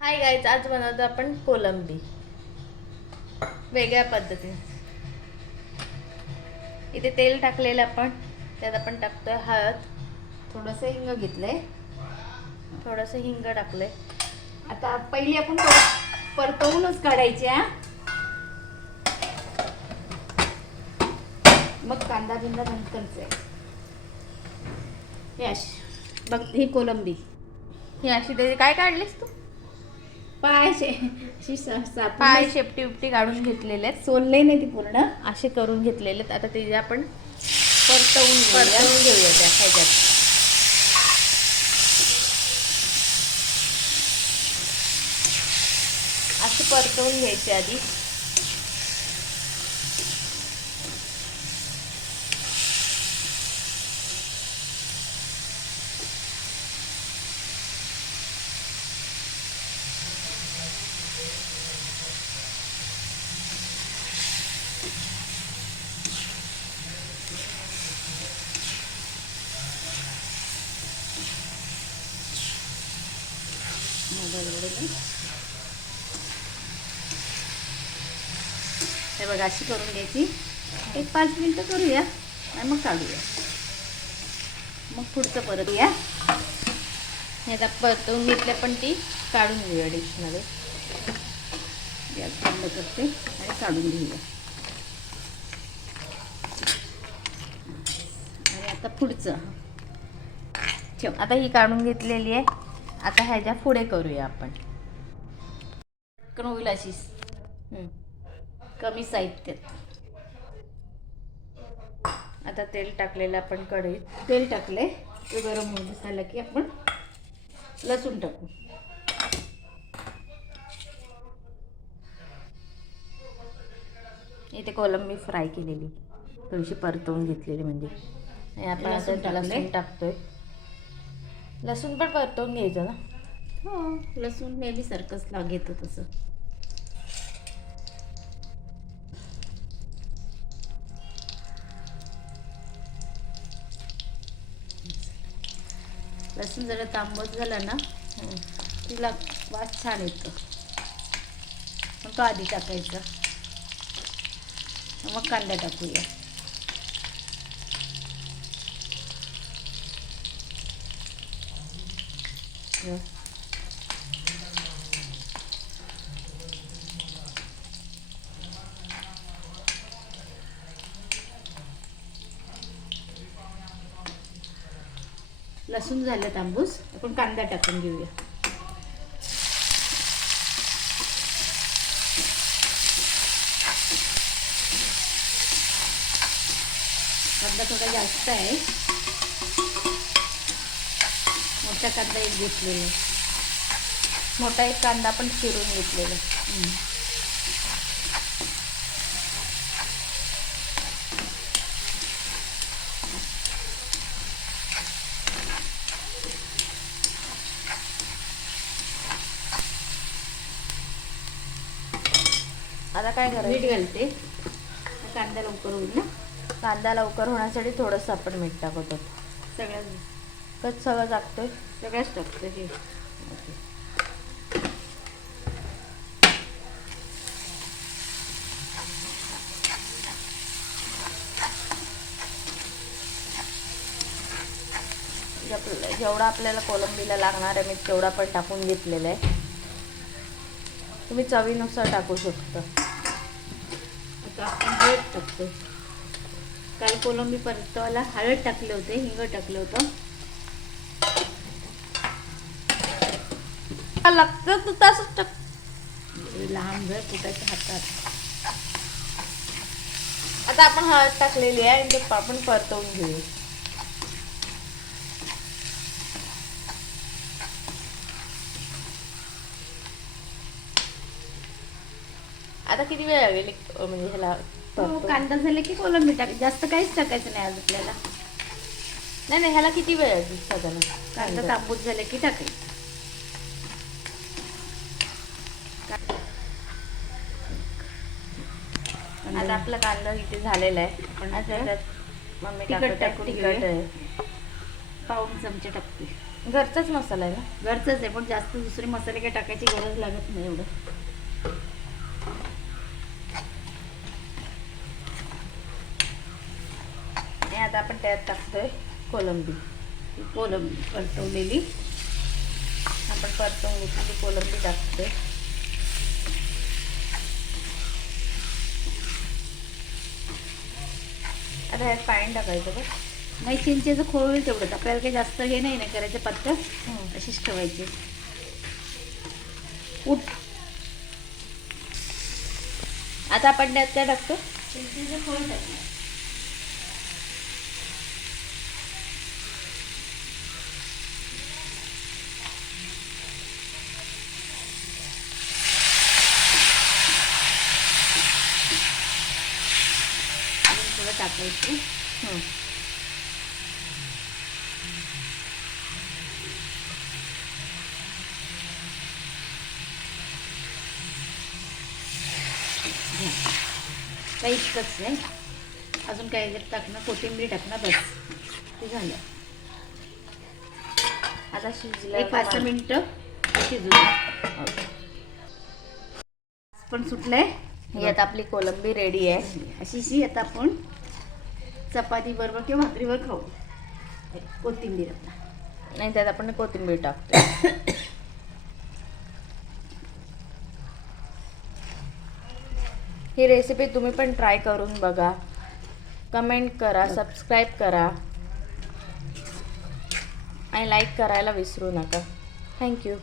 Hi guys आज बनवतो आपण कोलंबी. वेगळ्या पद्धतीने. इथे तेल टाकलेलं आपण त्यात आपण टाकतोय हळद. थोडंसं हिंग घेतलंय. थोडंसं हिंग टाकलंय. आता पहिली आपण परतवूनच काढायची हा. मग कांदा बिंदा नंतरच आहे हे अशी बघ ही कोलंबी. ही अशी त्याची काय काढलीस तू? अशी सा- सापून पाय शेपटी उपटी काढून घेतलेले आहेत. सोलले नाही ती पूर्ण. असे करून घेतलेले आहेत. आता ते आपण परतवून घेऊया. परतवून घेऊया त्या ह्याच्यात. असे परतवून घ्यायचे आधी. हे बघा अशी करून घ्यायची. एक पाच मिनटं करूया आणि मग काढूया. मग पुढचं परत या. हे आता परतवून घेतलं पण ती काढून घेऊया डिशमध्ये गॅस बंद करते आणि काढून घेऊया. आणि आता पुढचं. ठेव. आता ही काढून घेतलेली आहे. आता ह्याच्या पुढे करूया आपण. पटकन होईल अशीच. कमी साहित्यात आता तेल टाकलेलं आपण कढईत. तेल टाकले ते गरम होऊन झालं की आपण लसूण टाकू. इथे कोलंबी फ्राय केलेली. थोडीशी परतवून घेतलेली म्हणजे. आपण आता लसूण टाकतोय. लसूण पण परतवून घ्यायचं ना? हो लसूण नेहमीसारखंच लाग घेतं तसं. लसूण जरा तांबट झाला ना. तिला वास छान येतो. मग तो आधी टाकायचा. मग कांदा टाकूया. लसूण झालं तांबूस. आपण कांदा टाकून घेऊया. कांदा थोडा जास्त आहे. मोठा कांदा एक घेतलेला मोठा एक कांदा पण चिरून घेतलेला आता काय मीठ करायचं घालते कांदा लवकर होईल ना? कांदा लवकर होण्यासाठी थोडंसं आपण मीठ टाकत. होतो सगळ्याच कच सगळं टाकतोय. सगळ्याच टाकतो हे. जेवढा आपल्याला कोलंबीला लागणार आहे मी तेवढा पण टाकून घेतलेला आहे. तुम्ही चवीनुसार टाकू शकता. हळद टाकतो. काल कोलंबी परतवाला हळद टाकले होते हिंग टाकलं होतं. लागतं तू तसंच टाक. लहान वेळ कुठाच्या हातात. आता आपण हळद टाकलेली आहे आणि ते आपण परतवून घेऊ. आता किती वेळ लागेल म्हणजे ह्याला हो? कांदा झाले की कोलंबी टाक जास्त काहीच टाकायचं नाही आज आपल्याला. नाही नाही ह्याला किती वेळ लागेल साधारण? कांदा तांबूस झाले की टाकायचं. आता आपला कांदा इथे झालेला आहे. त्यात मम्मी तिखट आहे टाकून तिखट. आहे पाऊन चमचे टाकते. घरचाच मसाला आहे ना? घरचंच आहे पण जास्त दुसरे मसाले काही टाकायची गरज लागत नाही एवढं आणि आता आपण त्यात टाकतोय कोलंबी. कोलंबी परतवलेली. आपण परतून घेतलेली कोलंबी टाकतोय. आता ह्यात पाणी टाकायचं बघ. नाही चिंचेचं खोळ होईल तेवढंच आपल्याला काही जास्त हे नाही ना करायचं पातळ अशीच ठेवायची. उठ. आता आपण त्यात काय टाकतो? चिंचेचं खोळ टाकणार अजून थोडं टाकायचं. काही इतकंच नाही. अजून काय याच्यात टाकणं कोथिंबीर टाकणं बस. ते झालं. आता शिजलं एक पाच सहा मिनटं शिजू. पण सुटलंय. ही आता आपली कोलंबी रेडी आहे. अशी शी आता आपण चपाती बरोबर किंवा भाकरीवर खाऊ. कोथिंबीर नाही त्यात आपण कोथिंबीर टाकतो ही रेसिपी तुम्ही पण ट्राय करून बघा. कमेंट करा सबस्क्राईब करा. आणि लाईक करायला विसरू नका. थँक्यू.